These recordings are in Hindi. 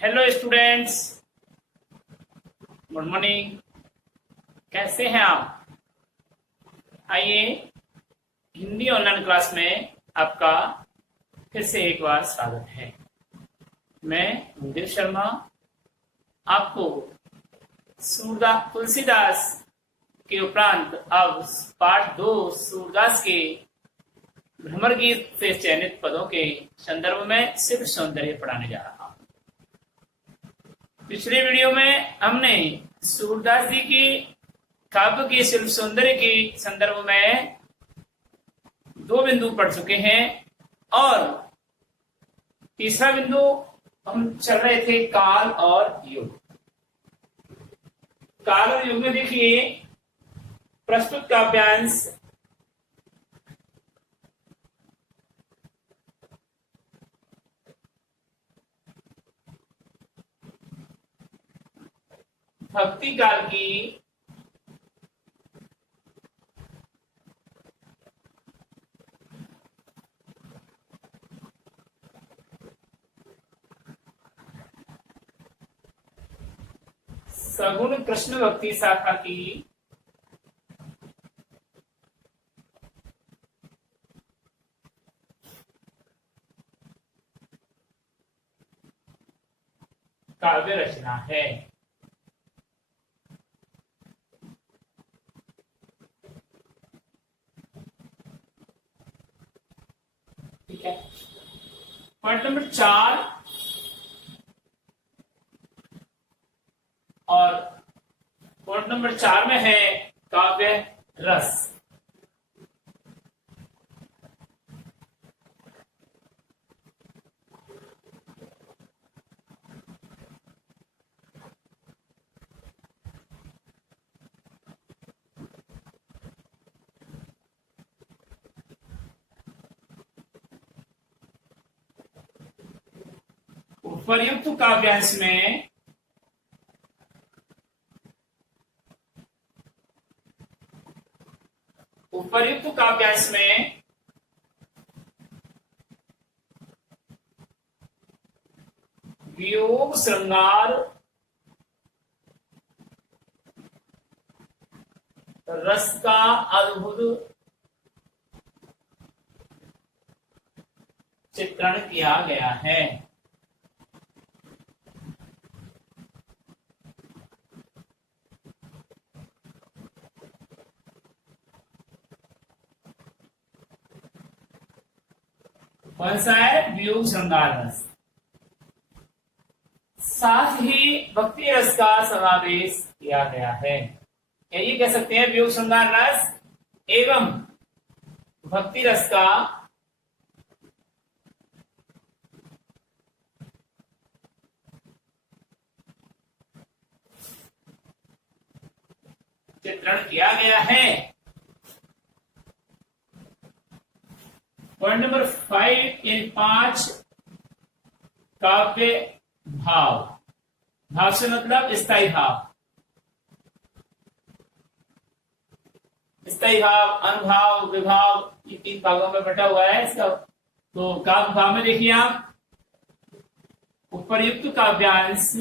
Hello students, good morning. कैसे हैं आप? आइए, हिंदी ऑनलाइन क्लास में आपका फिर से एक बार स्वागत है। मैं मुंदिर शर्मा आपको सूरदास तुलसीदास के उपरांत अब पाठ 2 सूरदास के भ्रमर गीत से चयनित पदों के संदर्भ में सिर्फ सौंदर्य पढ़ाने जा रहा हूं। पिछले वीडियो में हमने सूरदास जी की काव्य की शिल्प सौंदर्य के संदर्भ में 2 बिंदु पढ़ चुके हैं और तीसरा बिंदु हम चल रहे थे काल और युग। काल और युग में देखिए प्रस्तुत काव्यांश भक्ति काल की सगुण कृष्ण भक्ति शाखा की काव्य रचना है। ठीक है, पॉइंट नंबर 4 और पॉइंट नंबर 4 में है काव्य रस। उपर्युक्त काव्यांश में वियोग श्रृंगार रस का अद्भुत चित्रण किया गया है। कौन सा है? वियोग श्रृंगार रस। साथ ही भक्ति रस का समावेश किया गया है। यही कह सकते हैं वियोग श्रृंगार रस एवं भक्ति रस का चित्रण किया गया है। पॉइंट नंबर 5 इन 5 काव्य भाव। भाव से मतलब स्थायी भाव। स्थायी भाव, अनुभाव, विभाव, ये 3 भागों में बटा हुआ है इसका। तो काव्य भाव में देखिए आप, उपर्युक्त काव्यांश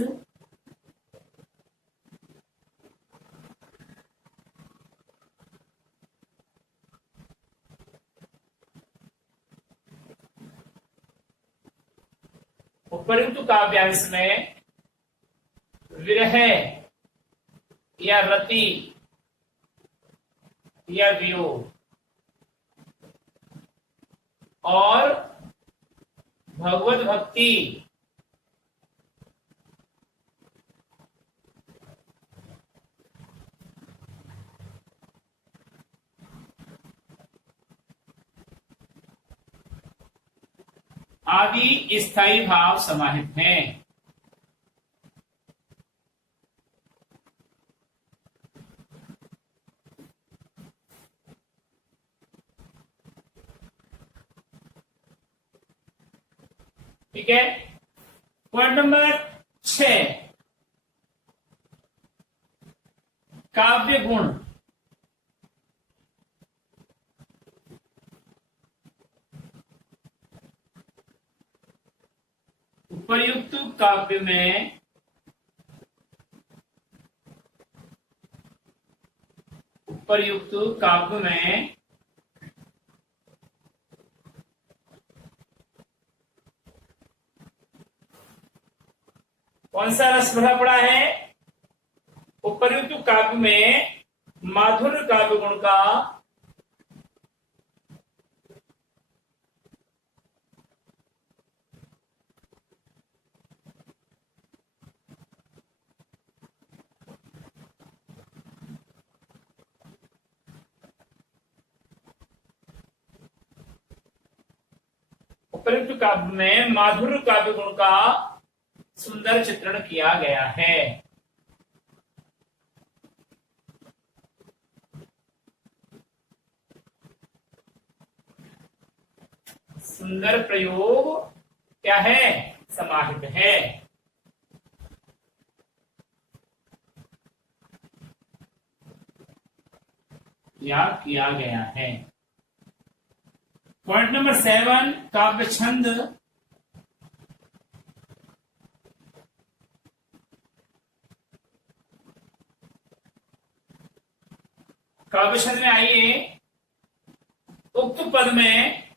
उपर्युक्त काव्यांश में विरह या रति या वियोग और भगवत भक्ति आदि स्थायी भाव समाहित हैं। ठीक है, पॉइंट नंबर 6 काव्य गुण। उपर्युक्त काव्य में कौन सा रस भरा पड़ा है? उपर्युक्त काव्य में माधुर्य काव्य गुण का उपयुक्त काव्य में माधुर्य काव्य गुण का सुंदर चित्रण किया गया है। सुंदर प्रयोग क्या है? समाहित है। या किया गया है। पॉइंट नंबर 7, काव्य छंद। काव्य छंद में आइए, उक्त पद में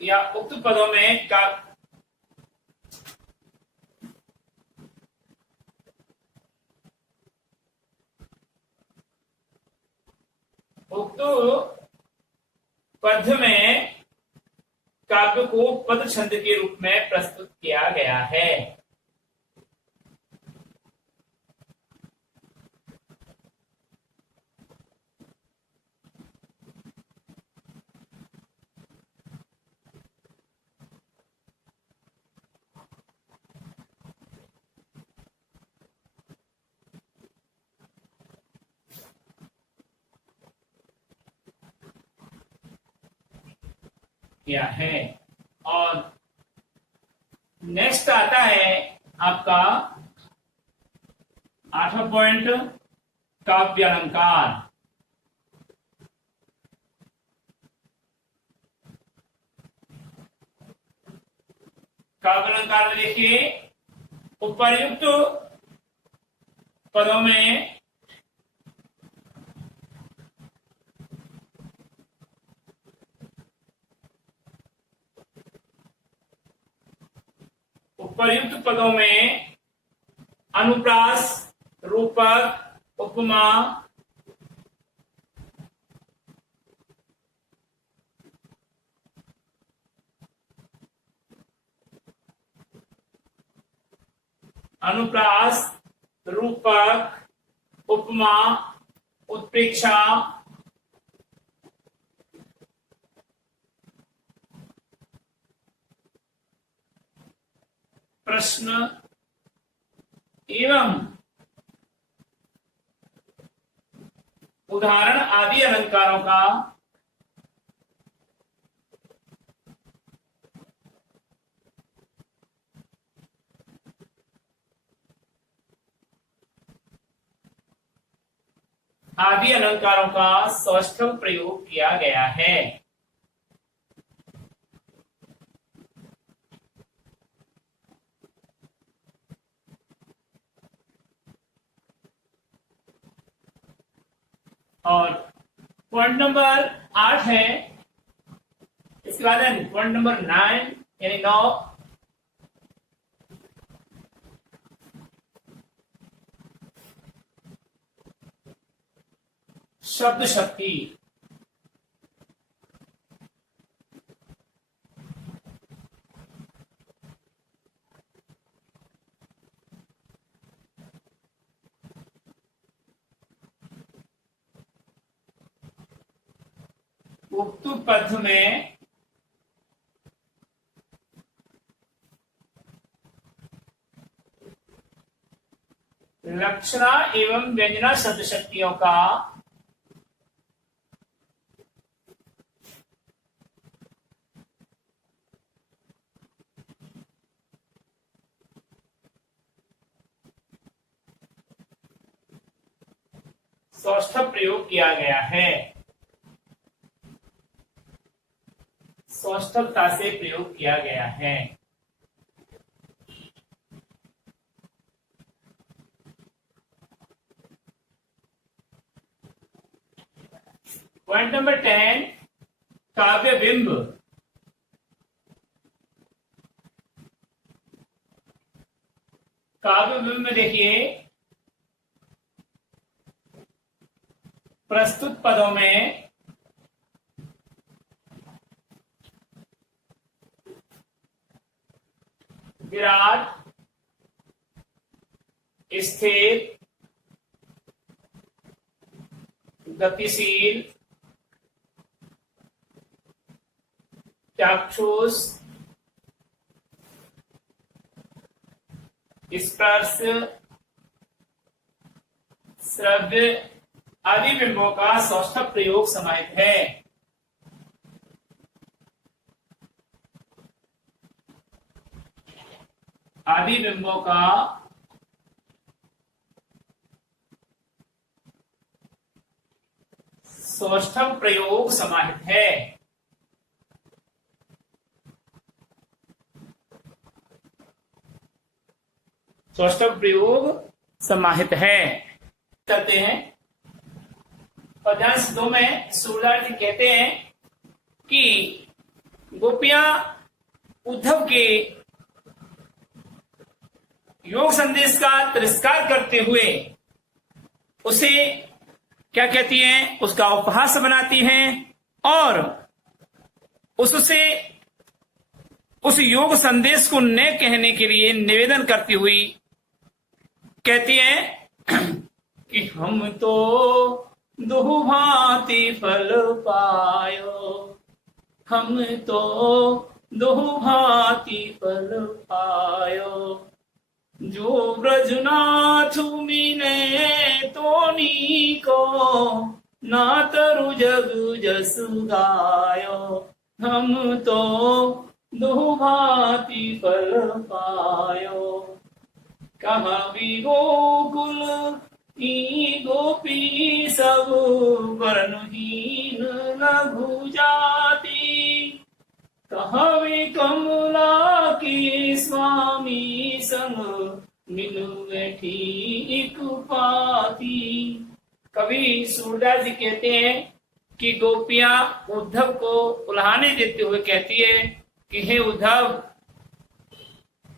या उक्त पदों में उक्त पद्य में काव्य को पद छंद के रूप में प्रस्तुत किया गया है। किया है। और नेक्स्ट आता है आपका 8वां पॉइंट, काव्य अलंकार। काव्य अलंकार में देखिए, उपर्युक्त पदों में अनुप्रास, रूपक, उपमा, रूपक, उपमा, उत्प्रेक्षा, प्रश्न एवं उदाहरण आदि अलंकारों का सौष्ठव प्रयोग किया गया है। और पॉइंट नंबर 8 है, इसके बाद पॉइंट नंबर 9 यानी 9, शब्द शक्ति। उक्त पद में लक्षणा एवं व्यंजना शब्द शक्तियों का सौष्ठव प्रयोग किया गया है, सौष्ठवता से प्रयोग किया गया है। पॉइंट नंबर 10, काव्य बिंब। काव्य बिंब में देखिए, प्रस्तुत पदों में विराट, स्थिर, गतिशील, चाक्षुष, स्पर्श, श्रव्य आदि बिंबों का सौष्ठव प्रयोग समाहित है। आदि बिंबों का सौष्ठव प्रयोग समाहित है। सौष्ठव प्रयोग समाहित है करते हैं। पद्यांश 2 में सूरदास जी कहते हैं कि गोपियां उद्धव के योग संदेश का तिरस्कार करते हुए उसे क्या कहती हैं, उसका उपहास बनाती हैं और उससे उस योग संदेश को न कहने के लिए निवेदन करती हुई कहती हैं कि हम तो दुहु भांति फल पायो, हम तो दुहु भांति फल पायो, जो ब्रजनाथ मिले तो नीको, ना तरु जग जस गायो, हम तो दुहु भांति फल पायो। कहा भी गोकुल की गोपी सब वर्णहीन लघु जाति, कहा भी कमला की स्वामी संग मिल बैठी एक पाती। कवि सूरदास जी कहते हैं कि गोपियां उद्धव को उल्हाने देते हुए कहती है कि हे उद्धव,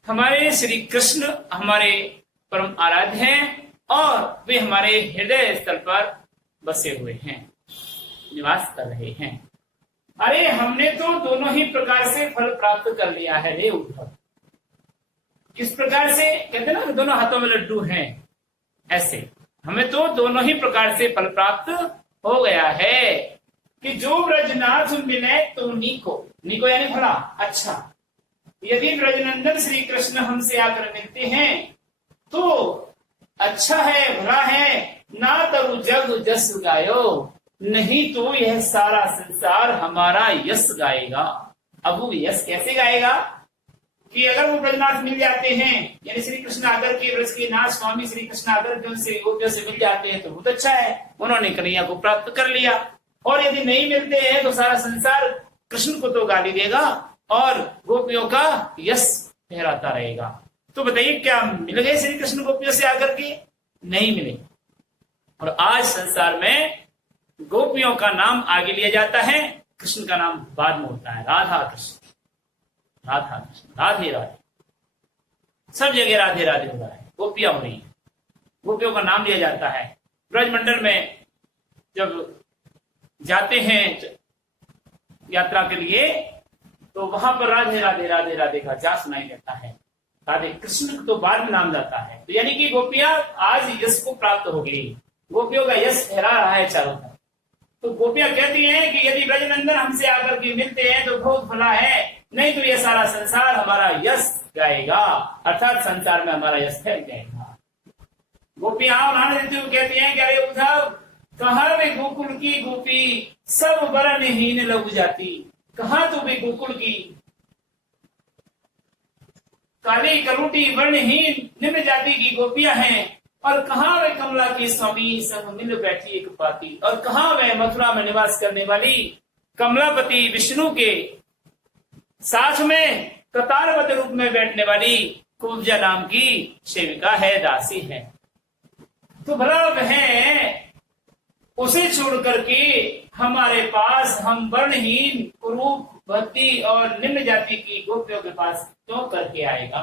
हमारे श्री कृष्ण हमारे परम आराध्य हैं और वे हमारे हृदय स्थल पर बसे हुए हैं, निवास कर रहे हैं। अरे हमने तो दोनों ही प्रकार से फल प्राप्त कर लिया है रे उद्धव। किस प्रकार से? कहते ना दोनों हाथों में लड्डू हैं, ऐसे हमें तो दोनों ही प्रकार से फल प्राप्त हो गया है कि जो ब्रजनाथ मिले तो नीको, नीको यानी भला, अच्छा। यदि ब्रजनंदन श्री कृष्ण हमसे आकर मिलते हैं तो अच्छा है, भला है, ना तरु जग जस गायो, नहीं तो यह सारा संसार हमारा यश गाएगा। अब वो यश कैसे गाएगा कि अगर वो ब्रजनाथ मिल जाते हैं, यानी श्री कृष्ण आकर के ब्रज के नाथ स्वामी श्री कृष्ण आकर के उनसे गोपियों से मिल जाते हैं तो बहुत अच्छा है, उन्होंने कन्हैया को प्राप्त कर लिया। और यदि नहीं मिलते हैं तो सारा संसार कृष्ण को तो गाली देगा और गोपियों का यश फहराता रहेगा। तो बताइए, क्या मिल गए श्री कृष्ण गोपियों से आकर के? नहीं मिले। और आज संसार में गोपियों का नाम आगे लिया जाता है, कृष्ण का नाम बाद में होता है। राधा कृष्ण, राधा कृष्ण, राधे राधे, सब जगह राधे राधे हो रहा है, गोपियां हो रही है, गोपियों का नाम लिया जाता है। ब्रजमंडल में जब जाते हैं यात्रा के लिए तो वहां पर राधे राधे राधे राधे का जा सुनाई देता है। राधे कृष्ण तो बाद में नाम जाता है। तो यानी कि गोपियां आज यश को प्राप्त हो गई, गोपियों का यश फहरा रहा है चारों तरफ। तो गोपियां कहती हैं कि यदि ब्रजनंदन हमसे आकर के मिलते हैं तो बहुत भला है, नहीं तो ये सारा संसार हमारा यश गाएगा, अर्थात संसार में हमारा यश फैल जाएगा। गोपियां उन्होंने देते हुए कहती हैं कि अरे उद्धव, कहा वे गोकुल की गोपी सब वर्णहीन लघु जाति, कहा तो वे गोकुल की काली कलूटी वर्णहीन निम्न जाति की गोपियां हैं, और कहाँ वे कमला की स्वामी संग मिल बैठी एक पाती, और कहाँ वे मथुरा में निवास करने वाली कमलापति विष्णु के साथ में कतारबद्ध रूप में बैठने वाली कुब्जा नाम की सेविका है, दासी है। तो भला वह उसे छोड़ करके हमारे पास हम वर्णहीन कुरूप भक्ति और निम्न जाति की गोपियों के पास क्यों करके आएगा?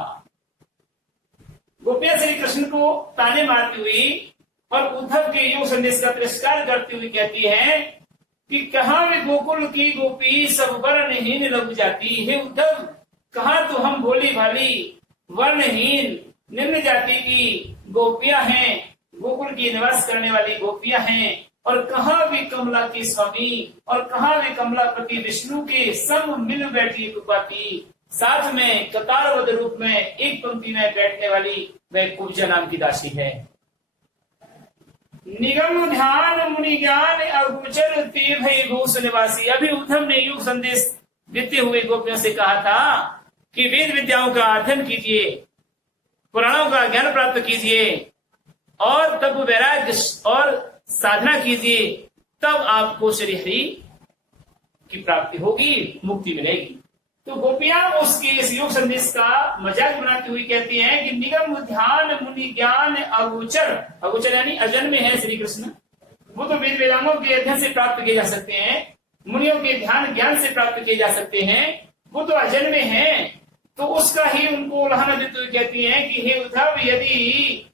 गोपियां श्री कृष्ण को ताने मारती हुई और उद्धव के योग संदेश का तिरस्कार करती हुई कहती है कि कहाँ वे गोकुल की गोपी सब वर्णहीन लघु जाति है उद्धव, कहाँ तो हम भोली भाली वर्णहीन निम्न जाति की गोपियां हैं, गोकुल की निवास करने वाली गोपियां हैं, और कहाँ भी कमला की स्वामी और कहाँ भी कमलापति विष्णु के संग मिल बैठी कुपाती, साथ में कतारबद्ध रूप में एक पंक्ति में बैठने वाली वह कुब्जा नाम की दासी है। निगम ध्यान मुनि ज्ञान अगोचर ते भय घोष निवासी। अभी उद्धव ने युग संदेश देते हुए गोपियों से कहा था कि वेद विद्याओं का अध्ययन कीजिए, पुराणों का ज्ञान प्राप्त कीजिए और तब वैराग्य और साधना कीजिए, तब आपको श्री हरि की प्राप्ति होगी, मुक्ति मिलेगी। तो गोपियां उसके इस योग संदेश का मजाक बनाती हुई कहती हैं कि निगम ध्यान मुनि ज्ञान अगोचर, अगोचर यानी अजन्मे है श्री कृष्ण, वो तो वेद वेदांगों के अध्ययन से प्राप्त किए जा सकते हैं, मुनियों के ध्यान ज्ञान से प्राप्त किए जा सकते हैं, वो तो अजन्मे हैं। तो उसका ही उनको उल्हाना देते हुए कहती हैं कि हे उद्धव, यदि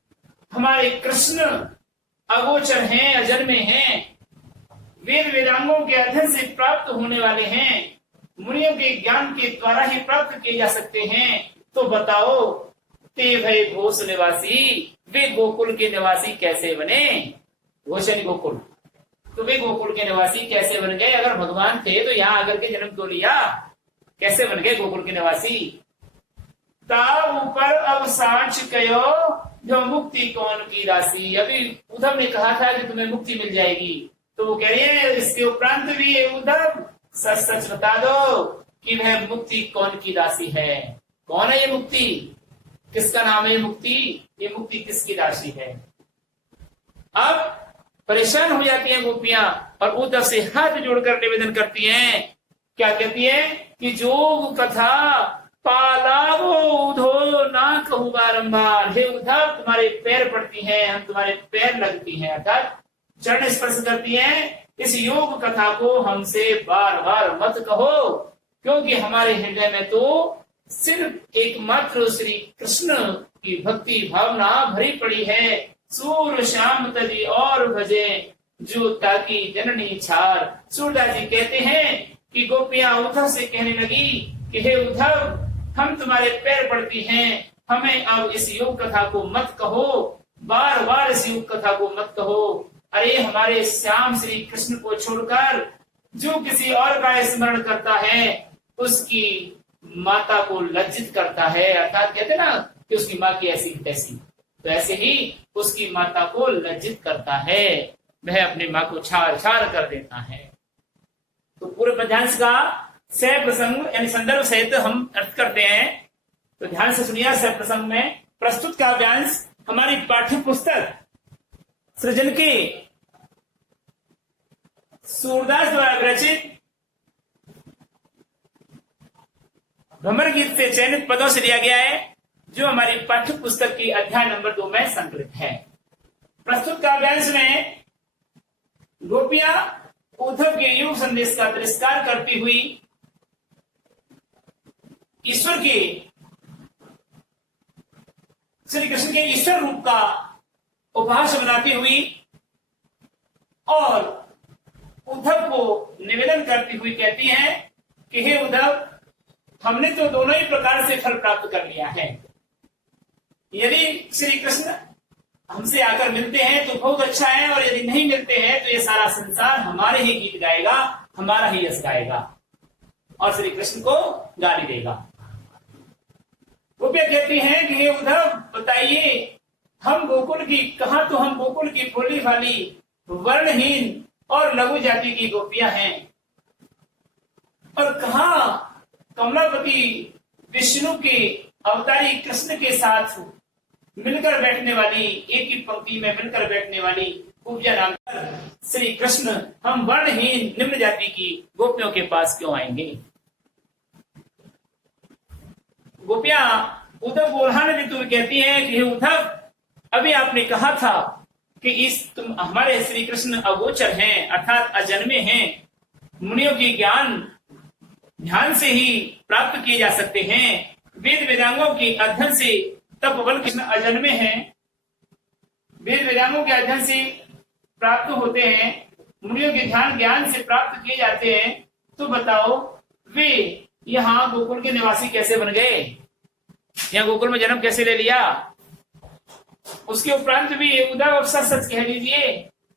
हमारे कृष्ण अगोचर हैं, अजन्मे हैं, वेद वेदांगों के अध्ययन से प्राप्त होने वाले हैं, मुनियों के ज्ञान के द्वारा ही प्राप्त किए जा सकते हैं, तो बताओ ते भय घोष निवासी, वे गोकुल के निवासी कैसे बने? घोषण गोकुल, तो वे गोकुल के निवासी कैसे बन गए? अगर भगवान थे तो यहाँ आकर के जन्म क्यों लिया? कैसे बन गए गोकुल के निवासी? ताब ऊपर अब साँच कयो जो मुक्ति कौन की राशि। अभी उद्धव ने कहा था कि तुम्हें मुक्ति मिल जाएगी, तो वो कह रहे हैं इसके उपरांत भी उद्धव सच सच बता दो कि वह मुक्ति कौन की राशि है, कौन है ये मुक्ति, किसका नाम है मुक्ति, ये मुक्ति किसकी राशि है? अब परेशान हो जाती हैं गोपियां और उद्धव से हाथ जोड़कर निवेदन करती हैं। क्या कहती है कि जोग कथा पालावो उधो ना कहूँ बारंबार। हे उद्धव, तुम्हारे पैर पड़ती हैं, हम तुम्हारे पैर लगती हैं, अर्थात चरण स्पर्श करती हैं। इस योग कथा को हमसे बार बार मत कहो, क्योंकि हमारे हृदय में तो सिर्फ एकमात्र श्री कृष्ण की भक्ति भावना भरी पड़ी है। सूर श्याम तजी और भजे जो ताकि जननी छार। सूरदास जी कहते हैं कि गोपियां उद्धव से कहने लगी कि हे उद्धव, हम तुम्हारे पैर पड़ती हैं, हमें अब इस योग कथा को मत कहो, बार बार इस योग कथा को मत कहो। अरे हमारे श्याम श्री कृष्ण को छोड़कर जो किसी और का स्मरण करता है उसकी माता को लज्जित करता है, अर्थात कहते ना कि उसकी माँ की ऐसी तैसी, तो ऐसे ही उसकी माता को लज्जित करता है, वह अपनी माँ को छार छार कर देता है। तो पूरे पद्यांश का सह प्रसंग यानी संदर्भ सहित हम अर्थ करते हैं, तो ध्यान से सुनिए। सह प्रसंग में प्रस्तुत काव्यांश हमारी पाठ्य पुस्तक सृजन के सूरदास द्वारा रचित भ्रमर गीत से चयनित पदों से लिया गया है, जो हमारी पाठ्य पुस्तक की अध्याय नंबर 2 में संकलित है। प्रस्तुत काव्यांश में गोपियां उद्धव के योग संदेश का तिरस्कार करती हुई ईश्वर के, श्री कृष्ण के ईश्वर रूप का उपहास बनाती हुई और उद्धव को निवेदन करती हुई कहती हैं कि हे उद्धव, हमने तो दोनों ही प्रकार से फल प्राप्त कर लिया है। यदि श्री कृष्ण हमसे आकर मिलते हैं तो बहुत अच्छा है, और यदि नहीं मिलते हैं तो ये सारा संसार हमारे ही गीत गाएगा, हमारा ही यश गाएगा और श्री कृष्ण को गाली देगा। गोपियां कहती हैं कि हे उद्धव, बताइए हम गोकुल की, कहा तो हम गोकुल की भोली भाली वर्णहीन और लघु जाति की गोपियां हैं, और कहा कमलापति विष्णु के अवतारी कृष्ण के साथ मिलकर बैठने वाली, एक ही पंक्ति में मिलकर बैठने वाली गोपियां नाम श्री कृष्ण हम वर्णहीन निम्न जाति की गोपियों के पास क्यों आएंगे? गोपियां उद्धव गोल्हान ऋतु कहती हैं कि उद्धव, अभी आपने कहा था कि तुम हमारे श्री कृष्ण अगोचर हैं, अर्थात अजन्मे हैं, मुनियों की ज्ञान ध्यान से ही प्राप्त किए जा सकते हैं, वेद वेदांगों के अध्ययन से तपबल कृष्ण अजन्मे हैं, वेद वेदांगों के अध्ययन से प्राप्त होते हैं, मुनियों के ध्यान ज्ञान से प्राप्त किए जाते हैं, तो बताओ वे यहाँ गोकुल के निवासी कैसे बन गए? यहाँ गोकुल में जन्म कैसे ले लिया? उसके उपरांत भी उद्धव अब सच कह दीजिए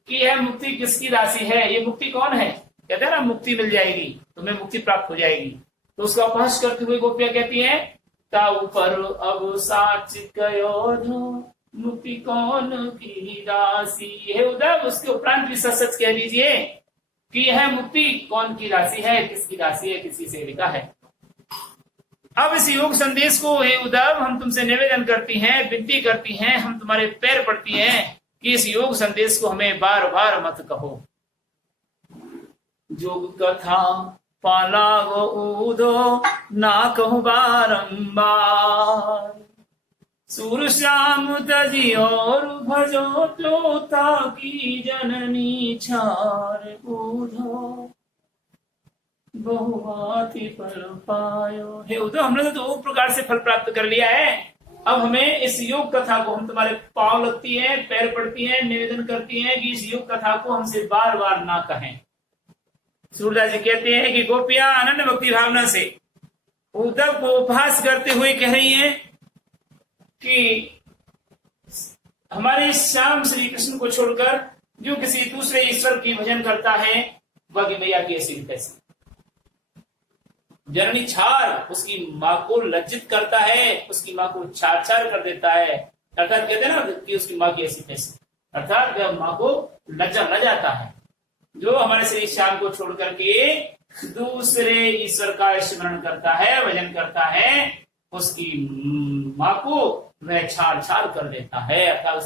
कि यह मुक्ति किसकी राशि है, ये मुक्ति कौन है? कहते हैं ना मुक्ति मिल जाएगी, तुम्हें मुक्ति प्राप्त हो जाएगी। तो उसका अपहास करते हुए गोपियां कहती हैं, ताऊ पर अब साच कयो मुक्ति कौन की राशि है? उद्धव उसके उपरांत भी सच कह दीजिए कि यह मुक्ति कौन की राशि है, किसकी राशि है, किसी से लिखा है। अब इस योग संदेश को हे उद्धव हम तुमसे निवेदन करती हैं, विनती करती हैं, हम तुम्हारे पैर पड़ती हैं कि इस योग संदेश को हमें बार बार मत कहो। योग कथा पाला गो उदो ना कहो बारंबार, सूर श्याम तजी और भजो त्रोता की जननी छार उधो बहुवाति फल पायो। हे उद्धव, हमने तो दो प्रकार से फल प्राप्त कर लिया है, अब हमें इस योग कथा को, हम तुम्हारे पांव लगती है, पैर पड़ती है, निवेदन करती हैं कि इस योग कथा को हमसे बार बार ना कहें। सूरदास जी कहते हैं कि गोपियां अनन्य भक्ति भावना से उद्धव को उपहास करते हुए कह रही हैं कि हमारे श्याम श्री कृष्ण को छोड़कर जो किसी दूसरे ईश्वर की भजन करता है वह मैया की ऐसी कैसी जननी छार, उसकी माँ को लज्जित करता है, उसकी माँ को छार छार कर देता है। अर्थात कहते हैं ना कि उसकी माँ की ऐसी कैसी, अर्थात वह माँ को लज्जा न जाता है। जो हमारे श्री श्याम को छोड़ करके दूसरे ईश्वर का स्मरण करता है, भजन करता है, उसकी माँ को वह छाड़ छाड़ कर देता है, अर्थात